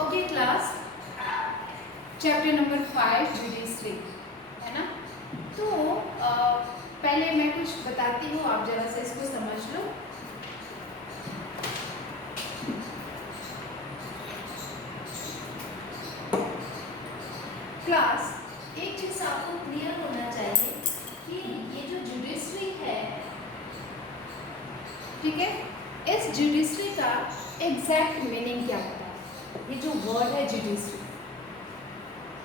Okay class, chapter number 5 judiciary है ना। तो पहले मैं कुछ बताती हूँ, आप जरा से इसको समझ लो। क्लास, एक चीज आपको क्लियर होना चाहिए कि ये जो जुडिशरी है, ठीक है, इस जुडिशरी का एग्जैक्ट मीनिंग क्या होता है। ये जो वर्ड है जुडिशरी,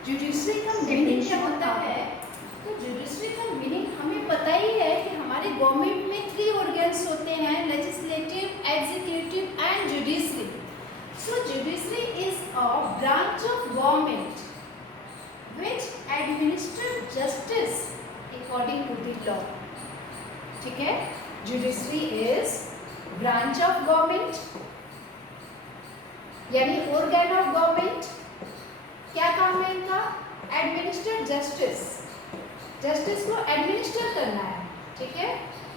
जुडिशरी का मीनिंग क्या होता है। तो जुडिशरी का मीनिंग हमें पता ही है कि हमारे गवर्नमेंट में 3 ऑर्गन्स होते हैं, legislative, executive and judiciary. So judiciary is a branch of government which administer justice according to the law। ठीक है, judiciary is branch of government यानी ऑर्गन ऑफ गवर्नमेंट। क्या काम है इनका? एडमिनिस्टर जस्टिस, जस्टिस को एडमिनिस्टर करना है, ठीक है,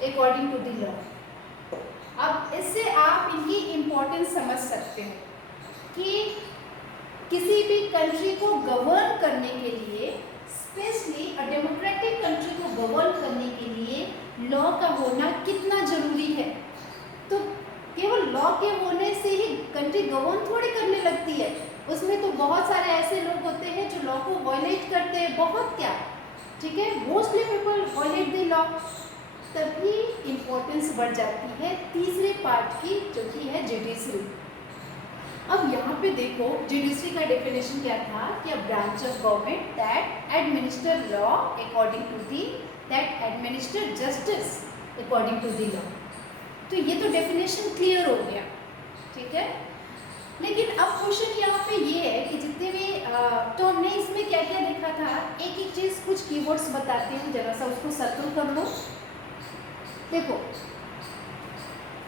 अकॉर्डिंग टू द लॉ। अब इससे आप इनकी इंपॉर्टेंस समझ सकते हैं कि किसी भी कंट्री को गवर्न करने के लिए, स्पेशली अ डेमोक्रेटिक कंट्री को गवर्न करने के लिए लॉ का होना कितना जरूरी है। तो केवल लॉ के होने से ही कंट्री गवर्न थोड़ी करने लगती है, उसमें तो बहुत सारे ऐसे लोग होते हैं जो लॉ को वायलेट करते हैं, बहुत क्या, ठीक है, mostly people violate the law. तभी इंपॉर्टेंस बढ़ जाती है तीसरे पार्ट की, जो कि है जुडिशरी। अब यहाँ पे देखो, जुडिशरी का डेफिनेशन क्या था कि a branch of government that administer law according to the, that administer justice according to the law. तो ये तो डेफिनेशन क्लियर हो गया, ठीक है। लेकिन अब क्वेश्चन यहाँ पे ये है कि जितने भी तो हमने इसमें क्या क्या देखा था, एक एक चीज, कुछ कीवर्ड्स बताती हूँ, जरा सा उसको सर्कल कर लो। देखो,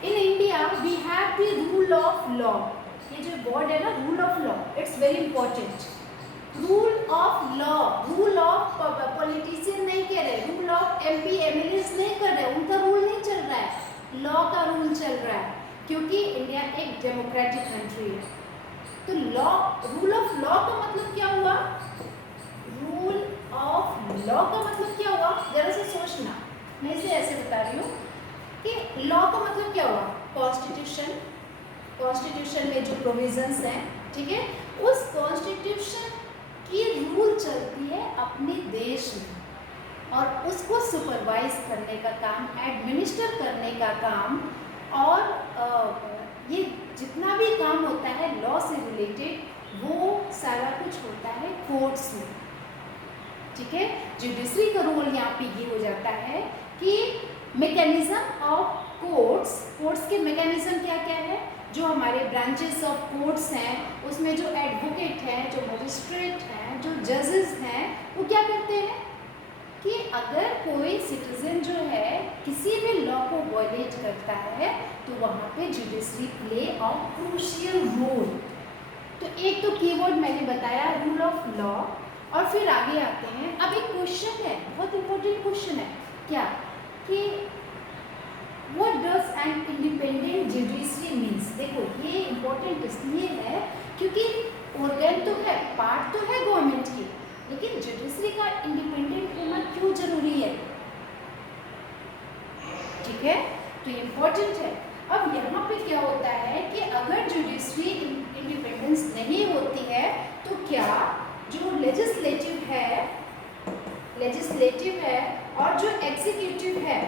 in India we have the rule of law. ये जो वर्ड है ना, rule of law, it's very important. Rule of law, rule of politician नहीं कह रहे, रूल ऑफ MP MLAs नहीं कर रहे, उनका रूल नहीं चल रहा है, लॉ का रूल चल रहा है, क्योंकि इंडिया एक डेमोक्रेटिक कंट्री है। तो लॉ, रूल ऑफ लॉ का मतलब क्या हुआ? रूल ऑफ लॉ का मतलब क्या हुआ, जरा से सोचना। मैं इसे ऐसे बता रही हूँ कि लॉ का मतलब क्या हुआ? कॉन्स्टिट्यूशन, कॉन्स्टिट्यूशन में जो प्रोविजंस हैं, ठीक है, उस कॉन्स्टिट्यूशन की रूल चलती है अपने देश में, और उसको सुपरवाइज करने का काम, एडमिनिस्टर करने का काम, और ये जितना भी काम होता है लॉ से रिलेटेड, वो सारा कुछ होता है कोर्ट्स में, ठीक है। जुडिशरी का रोल यहाँ पे ये हो जाता है कि मैकेनिज्म ऑफ कोर्ट्स, कोर्ट्स के मैकेनिज्म क्या क्या है, जो हमारे ब्रांचेस ऑफ कोर्ट्स हैं, उसमें जो एडवोकेट हैं, जो मजिस्ट्रेट हैं, जो जजेस हैं, वो क्या करते हैं कि अगर कोई सिटीजन जो है किसी भी लॉ को वायलेट करता है, तो वहाँ पे judiciary play a crucial role. तो एक तो कीवर्ड मैंने बताया, रूल ऑफ लॉ, और फिर आगे आते हैं। अब एक क्वेश्चन है, बहुत इंपॉर्टेंट क्वेश्चन है, क्या कि What does an independent judiciary means? देखो, ये इम्पोर्टेंट इसलिए है क्योंकि ऑर्गन तो है, पार्ट तो है गवर्नमेंट की, लेकिन जुडिशरी का इंडिपेंडेंट होना क्यों जरूरी है, ठीक है, तो इम्पोर्टेंट है। अब यहाँ पे क्या होता है कि अगर जुडिशरी इंडिपेंडेंस नहीं होती है, तो क्या जो लेजिस्लेटिव है और जो एग्जीक्यूटिव है,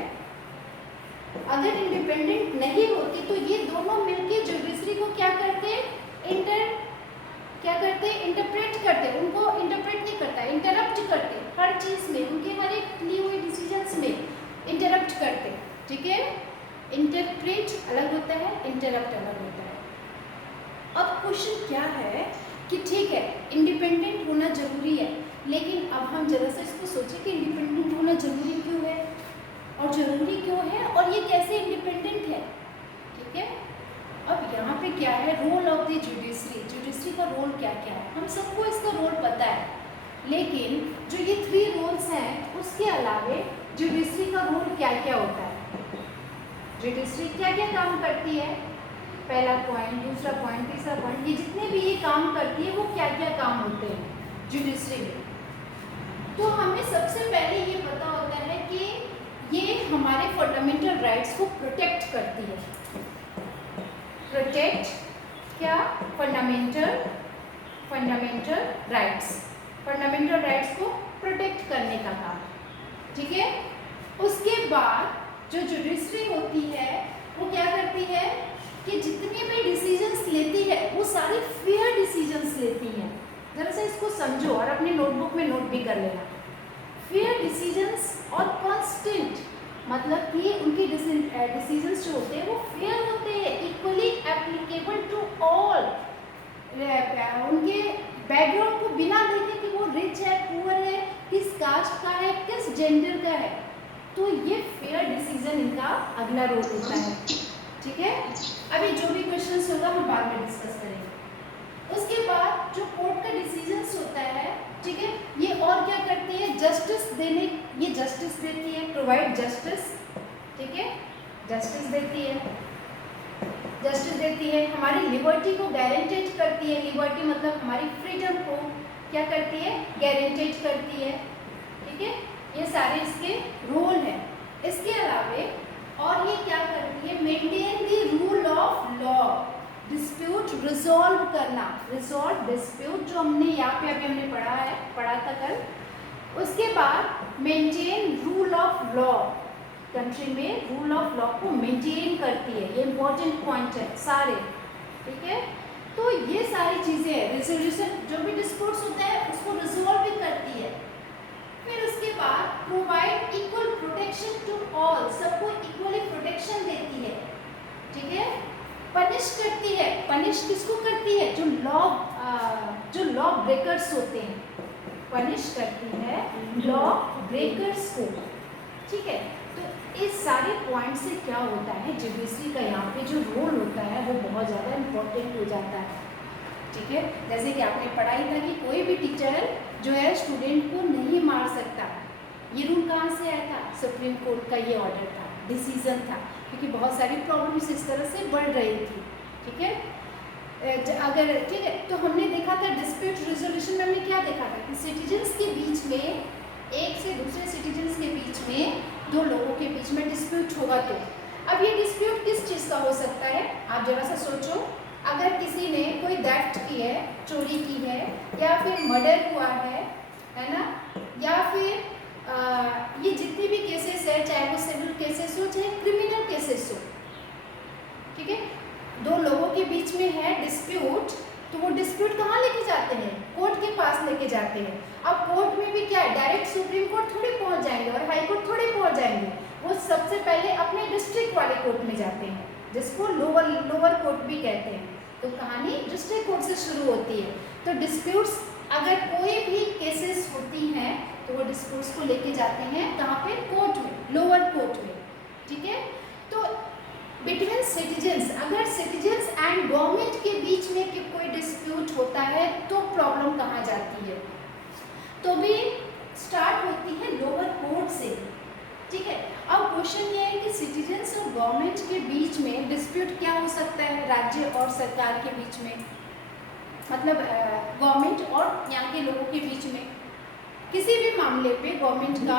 अगर इंडिपेंडेंट नहीं होती, तो ये दोनों मिलके जुडिशरी को क्या करते, इंटरप्रेट करते, उनको इंटरप्रेट नहीं करता, इंटरप्ट करते, हर चीज में, उनके हर एक लिए हुए डिसीजंस में इंटरप्ट करते, ठीक है। इंटरप्रेट अलग होता है, इंटरप्ट अलग होता है। अब क्वेश्चन क्या है कि ठीक है, इंडिपेंडेंट होना जरूरी है, लेकिन अब हम जरा सा इसको सोचें कि इंडिपेंडेंट होना जरूरी क्यों है, और ज़रूरी क्यों है, और ये कैसे इंडिपेंडेंट है, ठीक है। अब यहाँ पे क्या है, role of the judiciary, judiciary का रोल क्या क्या है, हम सबको इसका रोल पता है, लेकिन जो ये 3 रोल्स हैं, उसके अलावे जुडिशरी का रोल क्या क्या होता है, जुडिशरी क्या क्या काम करती है, पहला पॉइंट, दूसरा पॉइंट, तीसरा पॉइंट, ये जितने भी ये काम करती है वो क्या क्या काम होते हैं जुडिशरी में। तो हमें सबसे पहले ये पता होता है कि ये हमारे फंडामेंटल राइट्स को प्रोटेक्ट करती है। प्रोटेक्ट क्या? फंडामेंटल राइट्स, फंडामेंटल राइट्स को प्रोटेक्ट करने का काम, ठीक है। उसके बाद जो जुडिशरी होती है वो क्या करती है कि जितने भी डिसीजंस लेती है वो सारी फेयर डिसीजंस लेती है। जरा सा इसको समझो और अपने नोटबुक में नोट भी कर लेना। फेयर डिसीजंस और कांस्टेंट, मतलब कि उनके डिसीजंस जो होते हैं वो फेयर होते हैं, इक्वली एप्लीकेबल टू ऑल। उनके बैकग्राउंड को बिना देखे कि वो रिच है, पुअर है, किस कास्ट का है, किस जेंडर का है, तो ये फेयर डिसीजन इनका अगला रोल होता है, ठीक है। अभी जो भी क्वेश्चंस होगा हम बाद में डिस्कस करेंगे। उसके बाद जो कोर्ट का डिसीजंस होता है, ठीक है, ये और क्या करती है? जस्टिस देने, ये जस्टिस देती है, प्रोवाइड जस्टिस, ठीक है, जस्टिस देती है, जस्टिस देती है, हमारी लिबर्टी को गारंटेड करती है। लिबर्टी मतलब हमारी फ्रीडम को क्या करती है? गारंटेड करती है, ठीक है। ये सारे इसके रोल हैं। इसके अलावे और ये क्या करती है? Maintain the rule of law, dispute resolve करना, रिजॉल्व डिस्प्यूट जो हमने यहाँ पे अभी हमने पढ़ा था कल। उसके बाद maintain rule of law, country में रूल ऑफ लॉ को मेंटेन करती है। ये इंपॉर्टेंट पॉइंट है सारे, ठीक है। तो ये सारी चीज़ें हैं। रिजोल्यूशन, जो भी डिस्प्यूट्स होते हैं उसको रिजॉल्व भी करती है। फिर उसके बाद provide equal protection to all, सबको इक्वली प्रोटेक्शन देती है, ठीक है। पनिश करती है, पनिश किसको करती है? जो लॉ ब्रेकर्स होते हैं, पनिश करती है लॉ ब्रेकर्स को, ठीक है। तो इस सारे पॉइंट से क्या होता है, जुडिशरी का यहाँ पे जो रोल होता है वो बहुत ज़्यादा इम्पोर्टेंट हो जाता है, ठीक है। जैसे कि आपने पढ़ाई था कि कोई भी टीचर जो है स्टूडेंट को नहीं मार सकता। ये रूल कहाँ से आया था? सुप्रीम कोर्ट का ये ऑर्डर था, डिसीजन था, क्योंकि बहुत सारी प्रॉब्लम्स इस तरह से बढ़ रही थी, ठीक है। अगर ठीक है, तो हमने देखा था डिस्प्यूट रिजोल्यूशन में हमने क्या देखा था कि सिटीजन्स के बीच में, एक से दूसरे सिटीजन्स के बीच में, दो लोगों के बीच में डिस्प्यूट होगा। तो अब ये डिस्प्यूट किस चीज़ का हो सकता है? आप जरा सा सोचो। अगर किसी ने कोई थेफ्ट की है, चोरी की है, या फिर मर्डर हुआ है ना, या फिर ये जितनी भी केसेस है, चाहे वो सिविल केसेस हो चाहे क्रिमिनल केसेस हो, ठीक है, दो लोगों के बीच में है डिस्प्यूट, तो वो डिस्प्यूट कहाँ लेके जाते हैं? कोर्ट के पास लेके जाते हैं। अब कोर्ट में भी क्या है, डायरेक्ट सुप्रीम कोर्ट थोड़ी पहुँच जाएंगे और हाई कोर्ट थोड़ी पहुँच जाएंगे। वो सबसे पहले अपने डिस्ट्रिक्ट वाले कोर्ट में जाते हैं, जिसको लोअर कोर्ट भी कहते हैं। तो कहानी डिस्ट्रिक्ट कोर्ट से शुरू होती है। तो डिस्प्यूट्स, अगर कोई भी केसेस होती हैं तो वो डिस्प्यूट्स को लेके जाते हैं कहाँ पे? कोर्ट में, लोअर कोर्ट में, ठीक है। तो बिटवीन सिटीजन्स, अगर सिटीजन्स एंड गवर्नमेंट के बीच में कि कोई डिस्प्यूट होता है तो प्रॉब्लम कहाँ जाती है? तो भी स्टार्ट होती है लोअर कोर्ट से, ठीक है। अब क्वेश्चन ये है कि सिटीजन्स और गवर्नमेंट के बीच में डिस्प्यूट क्या हो सकता है? राज्य और सरकार के बीच में, मतलब गवर्नमेंट और यहाँ के लोगों के बीच में किसी भी मामले पे गवर्नमेंट का